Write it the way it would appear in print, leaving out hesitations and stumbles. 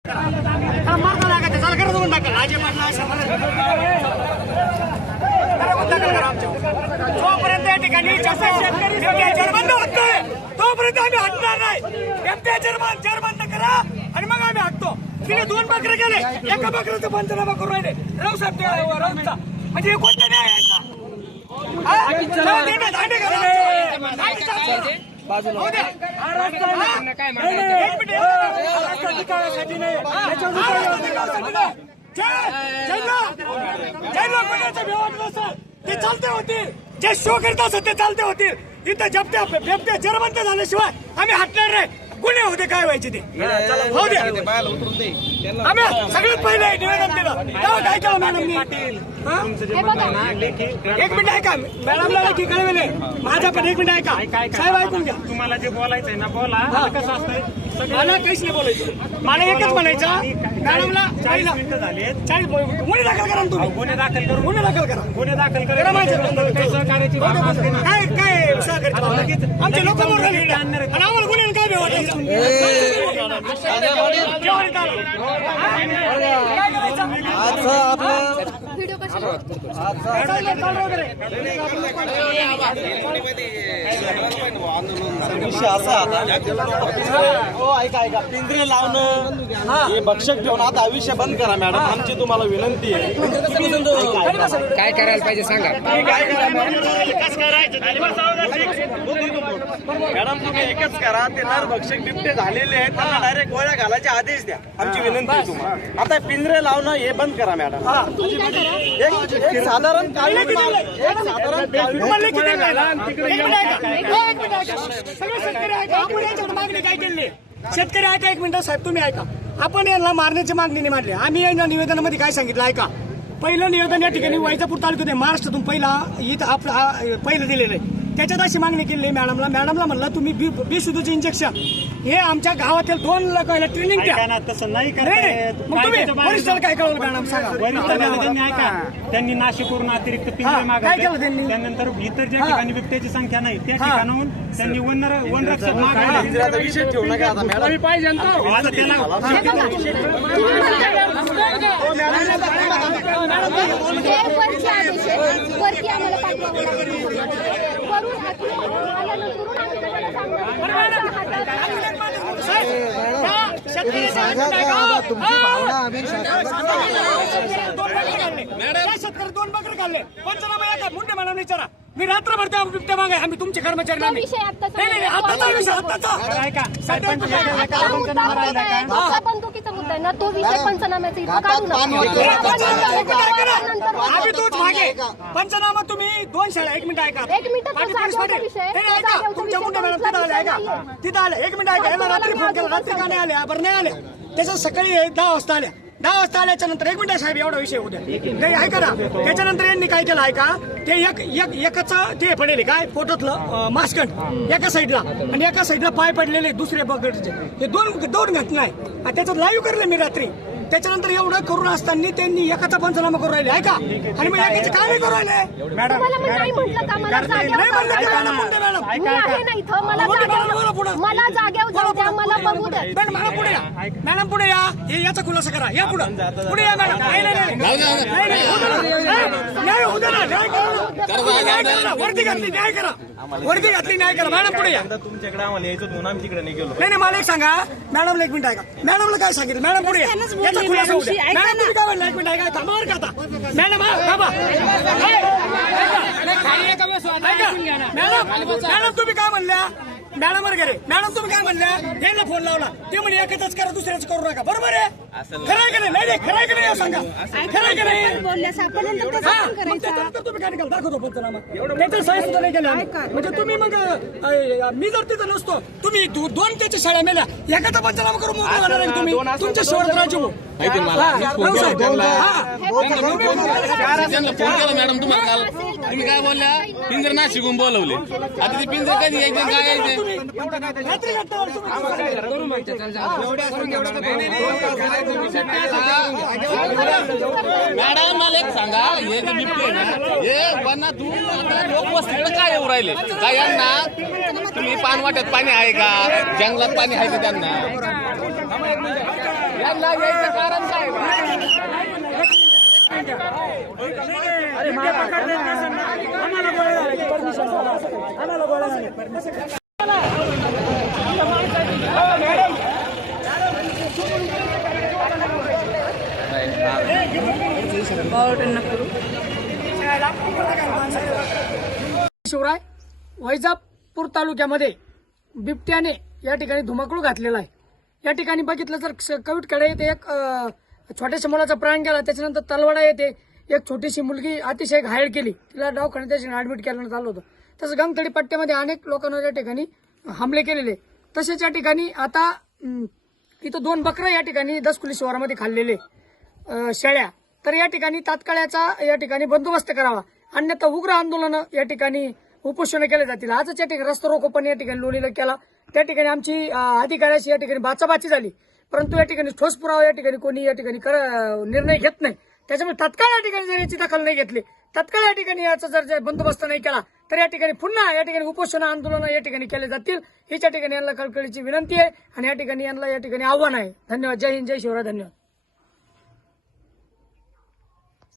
जोपर्यंत या ठिकाणी शेतकरी बंद होत नाही तोपर्यंत आम्ही हटणार नाही. जर बंद करा आणि मग आम्ही हटतो. तिने 2 बकरे गेले, एका बकऱ्याचं पंचनामा करून राहिले रावसाहेब राऊतचा. म्हणजे कोणता न्याय आहे का? ते चालते होतील, जे शो करत असत ते चालते होतील. इथं जप्त्या बिबट्या जरबंद झाल्याशिवाय आम्ही हटणार नाही. गुन्हे होते काय व्हायचे ते हो द्या. आम्ही सगळ्यात पहिले निवेदन दिलं तेव्हा काय केलं मॅडमनी? एक मिनिट ऐका, मॅडमला की कळवले माझा पण एक मिनिट ऐका साहेब, ऐकून घ्या. तुम्हाला जे बोलायचंय ना बोला. कसं असतंय मला काहीच नाही बोलायचं, मला एकच म्हणायचं मॅडमला 40 मिनिटं झाले. 40 गुन्हे दाखल करा तुम्ही. गुन्हे दाखल करू, गुन्हे दाखल करा, गुन्हे दाखल करा. सहकार्याची काय काय सहकार्याची आमचे लोक आणि आम्हाला गुन्हे काय भेटायचं? पिंजरे लावणं हे भक्षक ठेवून आता विषय बंद करा मॅडम, आमची तुम्हाला विनंती आहे. काय करायला पाहिजे सांगा. मॅडम तुम्ही एकच करा, ते नर भक्षक बिबटे झालेले आहेत त्यांना डायरेक्ट गोळ्या घालायचे आदेश द्या. आमची विनंती आहे तुम्हाला. आता पिंजरे लावणं हे बंद करा मॅडम. एक साधारण मागणी काय केली? शेतकरी ऐका एक मिनिट साहेब, तुम्ही ऐका. आपण यांना मारण्याची मागणी नाही मांडली. आम्ही या निवेदनामध्ये काय सांगितलं ऐका. पहिलं निवेदन या ठिकाणी वैजापूर तालुक्यात महाराष्ट्रातून इथं आपलं पहिलं दिलेलं आहे. त्याच्यात अशी मागणी केली मॅडमला म्हणलं तुम्ही बेशुद्धीचे इंजेक्शन हे आमच्या गावातील 2 लोकांना ट्रेनिंग द्या. तसं नाही मग तुम्ही वरिष्ठाला काय कळवलं मॅडम सांगा. त्यांनी ऐका, त्यांनी नाशिकवरून अतिरिक्त पिंजरे मागवले. त्यानंतर इतर ज्या ठिकाणी बिबट्याची संख्या नाही त्या ठिकाणाहून त्यांनी वनरक्षक मागवले. विषय ठेवू नका आता मॅडम. पाहिजे शेतकरी 2 बकरे खाल्ले. पंचनामा या मुंडे मॅडम विचारा. मी रात्रभर त्या बिबट्या मागे आम्ही तुमचे कर्मचारी नाही. बंदुकीचा मुद्दा आहे ना, तो विषय पंचनाम्याचा इथं काढू नका. आम्ही तोच मागे पंचनामा तुम्ही 2 शाळा. एक मिनिट ऐका, तुमच्या मुंडे मॅडम तिथं आले ऐका, तिथं आले. एक मिनिट ऐका, याला रात्री फोन केला, रात्री का नाही आल्या? बरं नाही आल्या. त्याच्या सकाळी 10 वाजता आल्या. 10 वाजता आल्याच्या नंतर एक मिनिट साहेब एवढा विषय होत्या नाही ऐका ना. त्याच्यानंतर यांनी काय केलं ऐका, ते एकाच ते पडलेले काय फोटोतलं मास्कट एका साईडला आणि एका साईडला पाय पडलेले दुसऱ्या बगडचे. हे दोन घटना आहे. त्याच्यात लाईव्ह करले मी रात्री. त्याच्यानंतर एवढं करून असताना त्यांनी एकाचा पंचनामा करून राहिले ऐका, आणि मग एकाचे काय नाही करू राहिले मॅडम. मॅडम पुढे या, हे याचा खुलासा करा. या पुढे या मॅडम. वर्दी घातली न्याय करा, वर्दी घातली न्याय करा. मॅडम पुढे या. तुमच्याकडे आम्हाला यायचं म्हणून आम्ही तिकडे नाही गेलो. नाही मला एक सांगा मॅडमला, एक मिनिट ऐका. मॅडमला काय सांगितलं? मॅडम पुढे या, याचा खुलासा होऊ द्या. मॅडम तुम्ही काय म्हणलं? एक मिनिट ऐका, थांबावर का आता मॅडम मॅडम तुम्ही काय म्हणल्या? मॅडम वगैरे मॅडम तुम्ही काय म्हणल्या? यांना फोन लावला, ते म्हणे एकच करा, दुसऱ्याच करू नका. बरोबर आहे? खरं आहे का नाही? नाही खरं आहे का नाही सांगा. खरं आहे का नाही? त्याच्यानंतर तुम्ही काय निकाल दाखवतो पंचनामा त्याच्या सही सुद्धा नाही केल्या. म्हणजे तुम्ही मग मी जर तिथं नसतो, तुम्ही 2 त्याच्या शाळा मेल्या, एकाचा पंचनामा करून मोकळं होणार आहे तुम्ही. तुमच्या शेवट राजू फोन केला मॅडम तुम्हाला काल. तुम्ही काय बोलल्या? पिंजर नाशिकून बोलवले. आता ते पिंजर कधी यायचे काय यायचे? मॅडम मला एक सांगा, हे जे बिबटे ना हे वनातून लोक वस्तीकडे काय येऊ राहिले काय? यांना तुम्ही पानवाट्यात पाणी आहे का? जंगलात पाणी आहे का त्यांना? त्यांना यायचं कारण काय? आम्हाला गोळ्या घालायची परमिशन आम्हाला गोळ्या घालायची. शिवराय वैजापूर तालुक्यामध्ये बिबट्याने या ठिकाणी धुमाकूळ घातलेला आहे. या ठिकाणी बघितलं तर कविटकडे येथे एक छोट्याशा मुलाचा प्राण गेला. त्याच्यानंतर तलवाडा येथे एक छोटीशी मुलगी अतिशय घायल केली, तिला दवाखान्यात ऍडमिट करण्यात आलं होतं. तसंच गंगथडी पट्ट्यामध्ये अनेक लोकांना या ठिकाणी हमले केलेले. तसेच या ठिकाणी आता इथं 2 बकरं या ठिकाणी दसकुली शिवारामध्ये खाल्लेले शेळ्या. तर या ठिकाणी तात्काळ या ठिकाणी बंदोबस्त करावा, अन्यथा उग्र आंदोलन या ठिकाणी उपोषण केले जातील. आजच या ठिकाणी रस्ता रोको पण या ठिकाणी लोणीला केला. त्या ठिकाणी आमची अधिकाऱ्याशी या ठिकाणी बाचाबाची झाली, परंतु या ठिकाणी ठोस पुरावा या ठिकाणी कोणी या ठिकाणी निर्णय घेत नाही. त्याच्यामुळे तात्काळ या ठिकाणी जर याची दखल नाही घेतली, तात्काळ या ठिकाणी याचा जर बंदोबस्त नाही केला तर या ठिकाणी पुन्हा या ठिकाणी उपोषण आंदोलन या ठिकाणी केले जातील. हीच या ठिकाणी यांना कळकळीची विनंती आहे आणि या ठिकाणी यांना या ठिकाणी आव्हान आहे. धन्यवाद. जय हिंद, जय शिवराय. धन्यवाद.